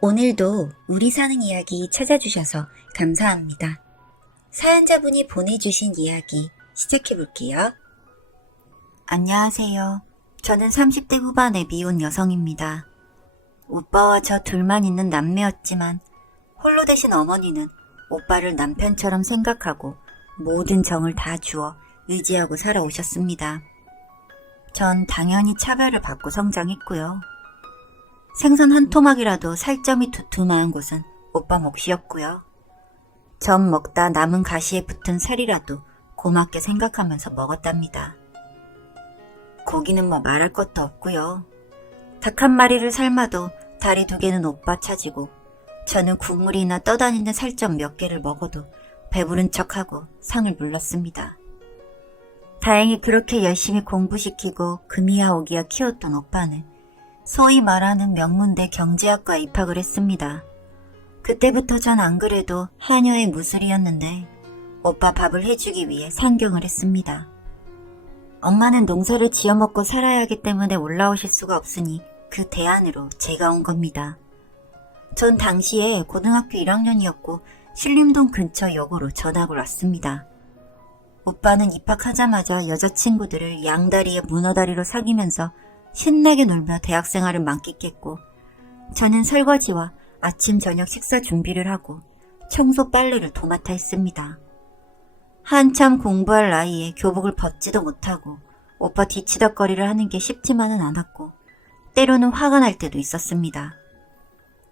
오늘도 우리 사는 이야기 찾아주셔서 감사합니다. 사연자분이 보내주신 이야기 시작해볼게요. 안녕하세요. 저는 30대 후반의 미혼 여성입니다. 오빠와 저 둘만 있는 남매였지만 홀로 되신 어머니는 오빠를 남편처럼 생각하고 모든 정을 다 주어 의지하고 살아오셨습니다. 전 당연히 차별을 받고 성장했고요. 생선 한 토막이라도 살점이 두툼한 곳은 오빠 몫이었고요. 전 먹다 남은 가시에 붙은 살이라도 고맙게 생각하면서 먹었답니다. 고기는 뭐 말할 것도 없고요. 닭 한 마리를 삶아도 다리 2개는 오빠 차지고 저는 국물이나 떠다니는 살점 몇 개를 먹어도 배부른 척하고 상을 물렀습니다. 다행히 그렇게 열심히 공부시키고 금이야 오기야 키웠던 오빠는 소위 말하는 명문대 경제학과에 입학을 했습니다. 그때부터 전 안 그래도 하녀의 무술이었는데 오빠 밥을 해주기 위해 상경을 했습니다. 엄마는 농사를 지어먹고 살아야 하기 때문에 올라오실 수가 없으니 그 대안으로 제가 온 겁니다. 전 당시에 고등학교 1학년이었고 신림동 근처 역으로 전학을 왔습니다. 오빠는 입학하자마자 여자친구들을 양다리에 문어다리로 사귀면서 신나게 놀며 대학생활을 만끽했고 저는 설거지와 아침 저녁 식사 준비를 하고 청소 빨래를 도맡아 했습니다. 한참 공부할 나이에 교복을 벗지도 못하고 오빠 뒤치덕거리를 하는 게 쉽지만은 않았고 때로는 화가 날 때도 있었습니다.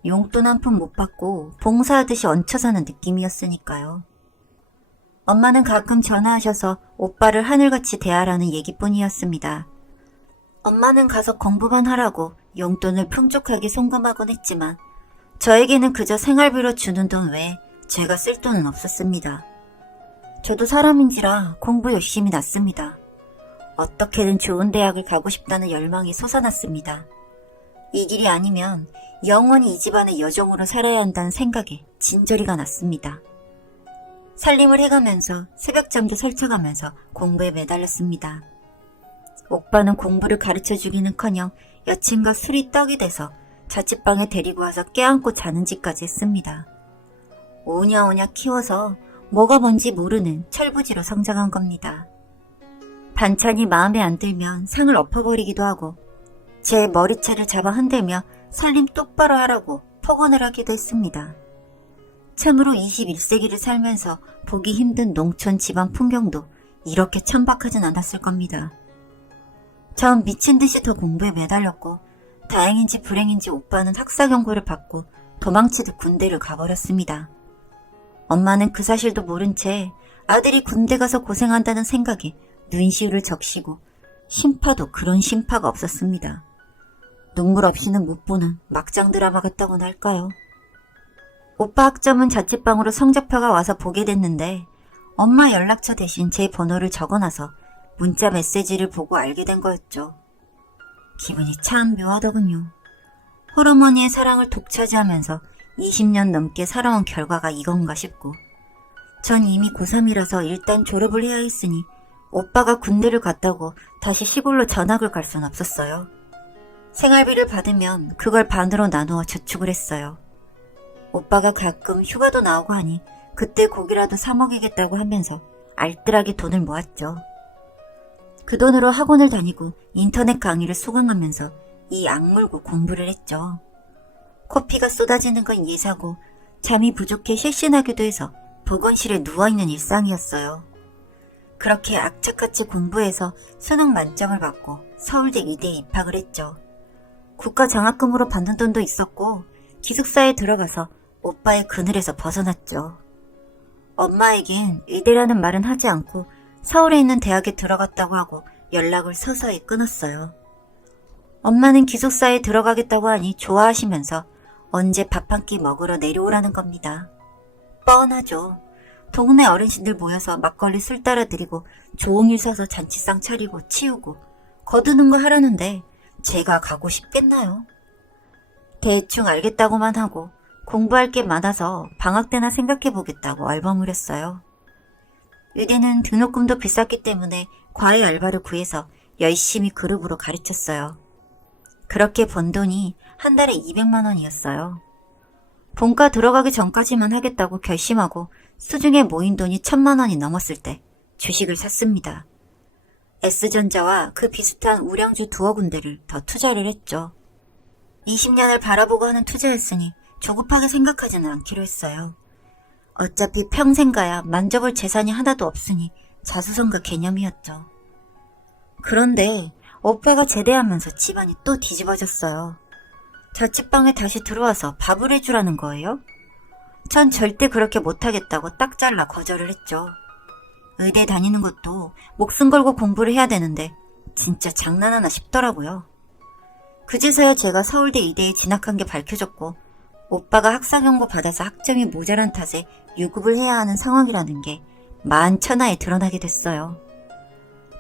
용돈 한 푼 못 받고 봉사하듯이 얹혀 사는 느낌이었으니까요. 엄마는 가끔 전화하셔서 오빠를 하늘같이 대하라는 얘기뿐이었습니다. 엄마는 가서 공부만 하라고 용돈을 풍족하게 송금하곤 했지만 저에게는 그저 생활비로 주는 돈 외에 제가 쓸 돈은 없었습니다. 저도 사람인지라 공부 열심히 났습니다. 어떻게든 좋은 대학을 가고 싶다는 열망이 솟아났습니다. 이 길이 아니면 영원히 이 집안의 여종으로 살아야 한다는 생각에 진저리가 났습니다. 살림을 해가면서 새벽잠도 설쳐가면서 공부에 매달렸습니다. 오빠는 공부를 가르쳐주기는커녕 여친과 술이 떡이 돼서 자취방에 데리고 와서 껴안고 자는 짓까지 했습니다. 오냐오냐 키워서 뭐가 뭔지 모르는 철부지로 성장한 겁니다. 반찬이 마음에 안 들면 상을 엎어버리기도 하고 제 머리채를 잡아 흔들며 살림 똑바로 하라고 폭언을 하기도 했습니다. 참으로 21세기를 살면서 보기 힘든 농촌 집안 풍경도 이렇게 천박하진 않았을 겁니다. 전 미친 듯이 더 공부에 매달렸고 다행인지 불행인지 오빠는 학사 경고를 받고 도망치듯 군대를 가버렸습니다. 엄마는 그 사실도 모른 채 아들이 군대 가서 고생한다는 생각에 눈시울을 적시고 심파도 그런 심파가 없었습니다. 눈물 없이는 못 보는 막장 드라마 같다고나 할까요? 오빠 학점은 자취방으로 성적표가 와서 보게 됐는데 엄마 연락처 대신 제 번호를 적어놔서 문자 메시지를 보고 알게 된 거였죠. 기분이 참 묘하더군요. 홀어머니의 사랑을 독차지하면서 20년 넘게 살아온 결과가 이건가 싶고 전 이미 고3이라서 일단 졸업을 해야 했으니 오빠가 군대를 갔다고 다시 시골로 전학을 갈 순 없었어요. 생활비를 받으면 그걸 반으로 나누어 저축을 했어요. 오빠가 가끔 휴가도 나오고 하니 그때 고기라도 사 먹이겠다고 하면서 알뜰하게 돈을 모았죠. 그 돈으로 학원을 다니고 인터넷 강의를 수강하면서 이 악물고 공부를 했죠. 코피가 쏟아지는 건 예사고 잠이 부족해 실신하기도 해서 보건실에 누워있는 일상이었어요. 그렇게 악착같이 공부해서 수능 만점을 받고 서울대 의대에 입학을 했죠. 국가 장학금으로 받는 돈도 있었고 기숙사에 들어가서 오빠의 그늘에서 벗어났죠. 엄마에겐 의대라는 말은 하지 않고 서울에 있는 대학에 들어갔다고 하고 연락을 서서히 끊었어요. 엄마는 기숙사에 들어가겠다고 하니 좋아하시면서 언제 밥 한 끼 먹으러 내려오라는 겁니다. 뻔하죠. 동네 어르신들 모여서 막걸리 술 따라 드리고 종일 서서 잔치상 차리고 치우고 거두는 거 하라는데 제가 가고 싶겠나요? 대충 알겠다고만 하고 공부할 게 많아서 방학 때나 생각해보겠다고 얼버무렸어요. 의대는 등록금도 비쌌기 때문에 과외 알바를 구해서 열심히 그룹으로 가르쳤어요. 그렇게 번 돈이 한 달에 200만 원이었어요. 본과 들어가기 전까지만 하겠다고 결심하고 수중에 모인 돈이 1,000만 원이 넘었을 때 주식을 샀습니다. S전자와 그 비슷한 우량주 두어 군데를 더 투자를 했죠. 20년을 바라보고 하는 투자였으니 조급하게 생각하지는 않기로 했어요. 어차피 평생 가야 만져볼 재산이 하나도 없으니 자수성가 개념이었죠. 그런데 오빠가 제대하면서 집안이 또 뒤집어졌어요. 자취방에 다시 들어와서 밥을 해주라는 거예요? 전 절대 그렇게 못하겠다고 딱 잘라 거절을 했죠. 의대 다니는 것도 목숨 걸고 공부를 해야 되는데 진짜 장난하나 싶더라고요. 그제서야 제가 서울대 의대에 진학한 게 밝혀졌고 오빠가 학사경고 받아서 학점이 모자란 탓에 유급을 해야 하는 상황이라는 게 만천하에 드러나게 됐어요.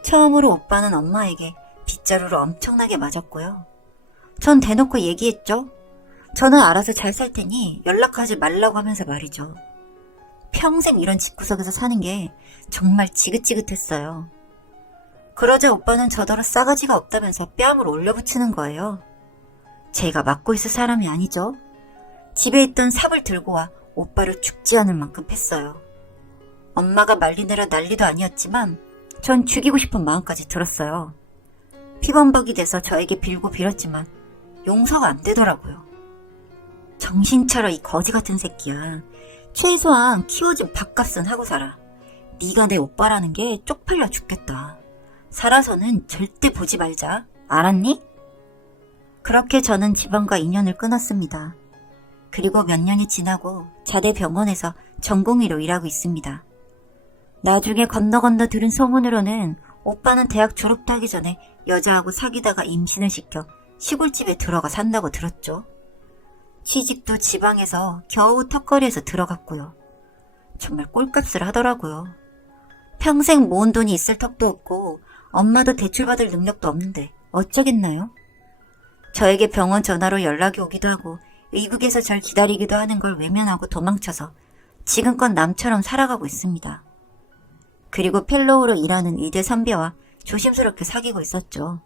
처음으로 오빠는 엄마에게 빗자루를 엄청나게 맞았고요. 전 대놓고 얘기했죠. 저는 알아서 잘 살 테니 연락하지 말라고 하면서 말이죠. 평생 이런 집구석에서 사는 게 정말 지긋지긋했어요. 그러자 오빠는 저더러 싸가지가 없다면서 뺨을 올려붙이는 거예요. 제가 맡고 있을 사람이 아니죠. 집에 있던 삽을 들고 와 오빠를 죽지 않을 만큼 팼어요. 엄마가 말리느라 난리도 아니었지만 전 죽이고 싶은 마음까지 들었어요. 피범벅이 돼서 저에게 빌고 빌었지만 용서가 안 되더라고요. 정신 차려 이 거지 같은 새끼야. 최소한 키워준 밥값은 하고 살아. 네가 내 오빠라는 게 쪽팔려 죽겠다. 살아서는 절대 보지 말자. 알았니? 그렇게 저는 집안과 인연을 끊었습니다. 그리고 몇 년이 지나고 자대병원에서 전공의로 일하고 있습니다. 나중에 건너 들은 소문으로는 오빠는 대학 졸업도 하기 전에 여자하고 사귀다가 임신을 시켜 시골집에 들어가 산다고 들었죠. 취직도 지방에서 겨우 턱걸이에서 들어갔고요. 정말 꼴값을 하더라고요. 평생 모은 돈이 있을 턱도 없고 엄마도 대출받을 능력도 없는데 어쩌겠나요? 저에게 병원 전화로 연락이 오기도 하고 의국에서 절 기다리기도 하는 걸 외면하고 도망쳐서 지금껏 남처럼 살아가고 있습니다. 그리고 펠로우로 일하는 의대 선배와 조심스럽게 사귀고 있었죠.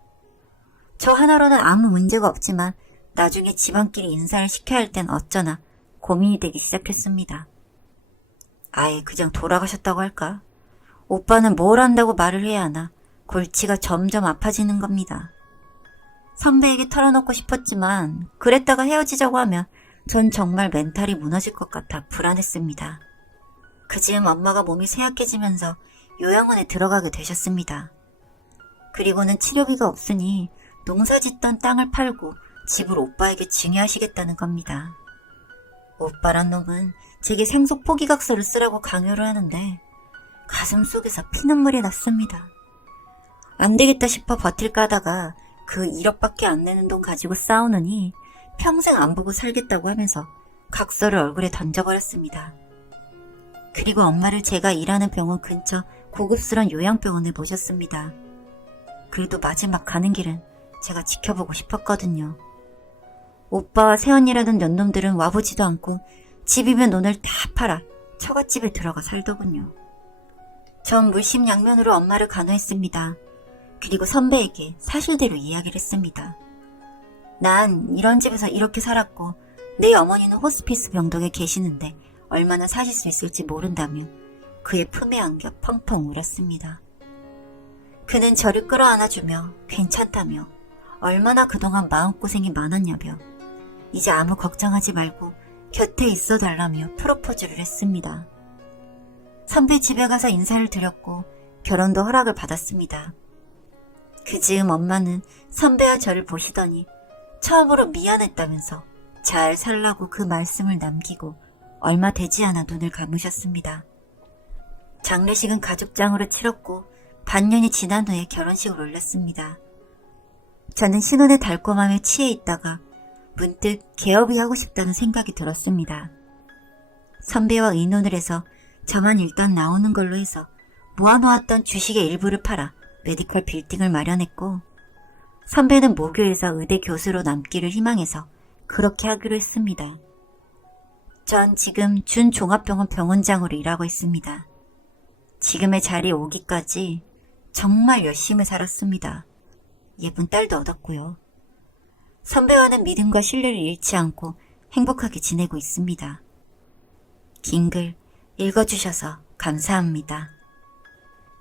저 하나로는 아무 문제가 없지만 나중에 집안끼리 인사를 시켜야 할 땐 어쩌나 고민이 되기 시작했습니다. 아예 그냥 돌아가셨다고 할까? 오빠는 뭘 한다고 말을 해야 하나 골치가 점점 아파지는 겁니다. 선배에게 털어놓고 싶었지만 그랬다가 헤어지자고 하면 전 정말 멘탈이 무너질 것 같아 불안했습니다. 그즈음 엄마가 몸이 쇠약해지면서 요양원에 들어가게 되셨습니다. 그리고는 치료비가 없으니 농사짓던 땅을 팔고 집을 오빠에게 증여하시겠다는 겁니다. 오빠란 놈은 제게 상속 포기각서를 쓰라고 강요를 하는데 가슴 속에서 피눈물이 났습니다. 안 되겠다 싶어 버틸까 하다가 그 1억밖에 안 내는 돈 가지고 싸우느니 평생 안 보고 살겠다고 하면서 각서를 얼굴에 던져버렸습니다. 그리고 엄마를 제가 일하는 병원 근처 고급스러운 요양병원에 모셨습니다. 그래도 마지막 가는 길은 제가 지켜보고 싶었거든요. 오빠와 새언니라던 년놈들은 와보지도 않고 집이면 돈을 다 팔아 처갓집에 들어가 살더군요. 전 물심양면으로 엄마를 간호했습니다. 그리고 선배에게 사실대로 이야기를 했습니다. 난 이런 집에서 이렇게 살았고 내 어머니는 호스피스 병동에 계시는데 얼마나 사실 수 있을지 모른다며 그의 품에 안겨 펑펑 울었습니다. 그는 저를 끌어안아주며 괜찮다며 얼마나 그동안 마음고생이 많았냐며 이제 아무 걱정하지 말고 곁에 있어달라며 프로포즈를 했습니다. 선배 집에 가서 인사를 드렸고 결혼도 허락을 받았습니다. 그즈음 엄마는 선배와 저를 보시더니 처음으로 미안했다면서 잘 살라고 그 말씀을 남기고 얼마 되지 않아 눈을 감으셨습니다. 장례식은 가족장으로 치렀고 반년이 지난 후에 결혼식을 올렸습니다. 저는 신혼의 달콤함에 취해 있다가 문득 개업이 하고 싶다는 생각이 들었습니다. 선배와 의논을 해서 저만 일단 나오는 걸로 해서 모아놓았던 주식의 일부를 팔아 메디컬 빌딩을 마련했고 선배는 모교에서 의대 교수로 남기를 희망해서 그렇게 하기로 했습니다. 전 지금 준종합병원 병원장으로 일하고 있습니다. 지금의 자리에 오기까지 정말 열심히 살았습니다. 예쁜 딸도 얻었고요. 선배와는 믿음과 신뢰를 잃지 않고 행복하게 지내고 있습니다. 긴 글 읽어주셔서 감사합니다.